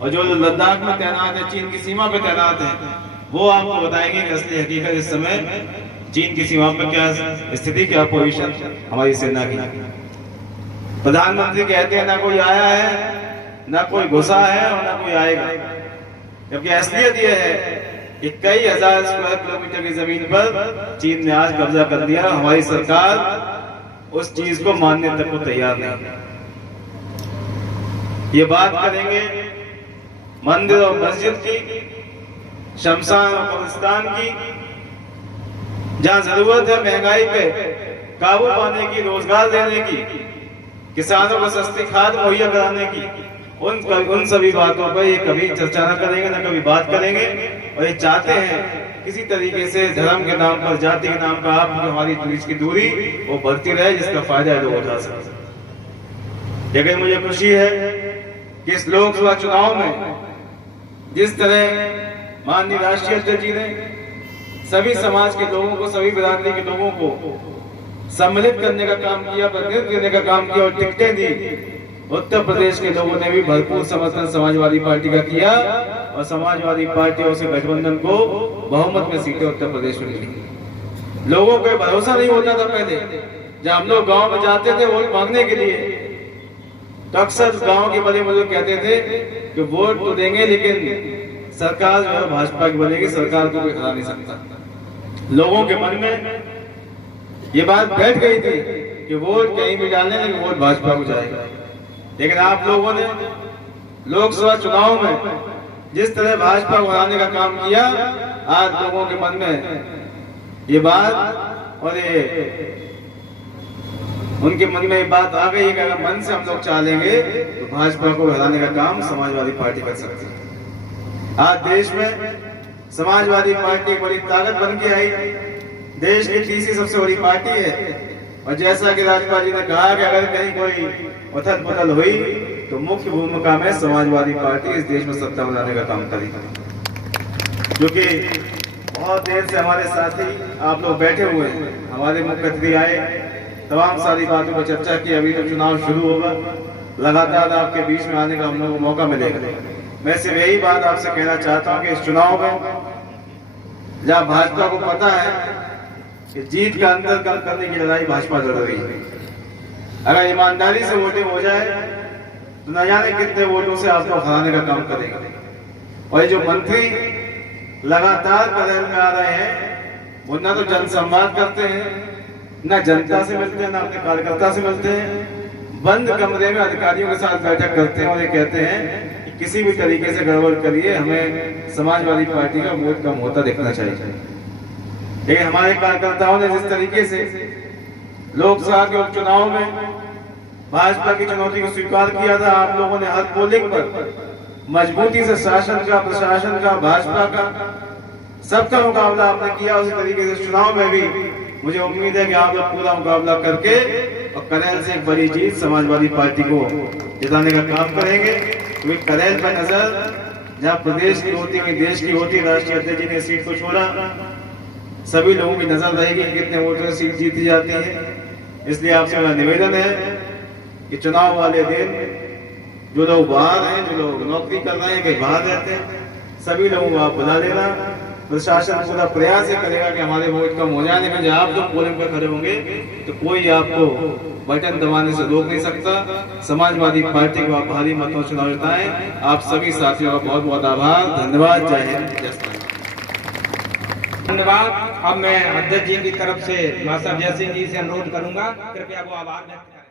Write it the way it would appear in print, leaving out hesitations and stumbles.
और जो लद्दाख में तैनात है, चीन की सीमा पे तैनात है, वो आपको बताएंगे कि असली हकीकत इस समय चीन की सीमा पर क्या स्थिति, क्या पोजीशन हमारी सेना की। प्रधानमंत्री कहते हैं ना कोई आया है, ना कोई घुसा है और ना कोई आएगा, जबकि असलियत यह है कि कई हजार स्क्वायर किलोमीटर की जमीन पर चीन ने आज कब्जा कर लिया। हमारी सरकार उस चीज को मानने तक को तैयार नहीं। ये बात करेंगे मंदिर और मस्जिद की, शमशान और कब्रिस्तान की, जहां जरूरत है महंगाई पे काबू पाने की, रोजगार देने की, किसानों को सस्ती खाद मुहैया कराने की, उन सभी बातों पर ये कभी चर्चा न करेंगे, न कभी बात करेंगे। और ये चाहते हैं किसी तरीके से धर्म के नाम पर, जाति के नाम पर आप हमारी बीच की दूरी वो बढ़ती रहे, जिसका फायदा लोग उठा सके। लेकिन मुझे खुशी है कि इस लोकसभा चुनाव में जिस तरह माननीय राष्ट्रीय अध्यक्ष जी ने सभी समाज के लोगों को, सभी बिरादरी के लोगों को सम्मिलित करने का काम किया, प्रतिनिधित्व देने का काम किया और टिकटें दी, उत्तर प्रदेश के लोगों ने भी भरपूर समर्थन समाजवादी पार्टी का किया और समाजवादी पार्टियों से गठबंधन को बहुमत में सीटें उत्तर प्रदेश में मिली। लोगों को भरोसा नहीं होता था पहले, जब हम लोग गांव में जाते थे वोट मांगने के लिए, तो अक्सर गांव के बड़े बुजुर्ग कहते थे कि वोट तो देंगे लेकिन सरकार जो है भाजपा की बनेगी, सरकार को कोई हरा नहीं सकता। लोगों के मन में ये बात बैठ गई थी कि वोट कहीं भी डालने, लेकिन वोट भाजपा को जाएगा। लेकिन आप लोगों ने लोकसभा चुनाव में जिस तरह भाजपा को हराने का काम किया, आज लोगों के मन में ये बात और ये उनके मन में ये बात आ गई कि अगर मन से हम लोग चाहेंगे तो भाजपा को हराने का काम समाजवादी पार्टी कर सकती है। आज देश में समाजवादी पार्टी एक बड़ी ताकत बन के आई, देश की तीसरी सबसे बड़ी पार्टी है। और जैसा कि राज्यपाल जी ने कहा कि अगर कहीं कोई उथल पुथल हुई तो मुख्य भूमिका में समाजवादी पार्टी इस देश में सत्ता बनाने का काम करेगी। क्योंकि बहुत देर से हमारे साथी आप लोग बैठे हुए हैं, हमारे मुख्य अतिथि आए, तमाम सारी बातों पर चर्चा की। अभी तो चुनाव शुरू होगा, लगातार आपके बीच में आने का हम लोगों को मौका मिलेगा। मैं सिर्फ यही बात आपसे कहना चाहता हूँ कि इस चुनाव में जहाँ भाजपा को पता है कि जीत का अंतर कम करने की लड़ाई भाजपा लड़ रही है, अगर ईमानदारी से वोटिंग हो जाए तो न जाने कितने वोटों से आपको हराने का काम करेंगे। और ये जो मंत्री लगातार कदर में आ रहे हैं, वो ना तो जनसंवाद करते हैं, ना जनता से मिलते हैं, ना अपने कार्यकर्ता से मिलते हैं, बंद कमरे में अधिकारियों के साथ बैठक करते हैं और ये कहते हैं कि किसी भी तरीके से गड़बड़ करिए, हमें समाजवादी पार्टी का वोट कम होता देखना चाहिए। लेकिन हमारे कार्यकर्ताओं ने जिस तरीके से लोकसभा के उपचुनाव में भाजपा की चुनौती को स्वीकार किया था, आप लोगों ने हर पोलिंग पर मजबूती से शासन का, प्रशासन का, भाजपा का सबका मुकाबला आपने किया। उसी तरीके से चुनाव में भी मुझे उम्मीद है कि आप लोग पूरा मुकाबला करके और करेल से एक बड़ी जीत समाजवादी पार्टी को जिताने का काम करेंगे। क्योंकि करेल पर नजर जहाँ प्रदेश की होती है, देश की होती है, राष्ट्रीय अध्यक्ष जी ने सीट को छोड़ा, सभी लोगों की नजर रहेगी कितने वोटों से सीट जीती जाती है। इसलिए आपसे मेरा निवेदन है कि चुनाव वाले दिन जो लोग बाहर हैं, जो लोग नौकरी कर रहे हैं, कहीं बाहर रहते हैं, सभी लोगों को आप बुला लेना। प्रशासन पूरा प्रयास ये करेगा कि हमारे वोट कम हो जाए, लेकिन जब आप लोग पोलिंग पर खड़े होंगे तो कोई आपको बटन दबाने से रोक नहीं सकता। समाजवादी पार्टी को आप भारी मतों से चुनाव जिताएं। आप सभी साथियों का बहुत बहुत आभार, धन्यवाद, जय हिंद, जय श्री राम। धन्यवाद। अब मैं अध्यक्ष जी की तरफ से मास्टर जय सिंह जी से अनुरोध करूंगा, कृपया वो आभार व्यक्त करें।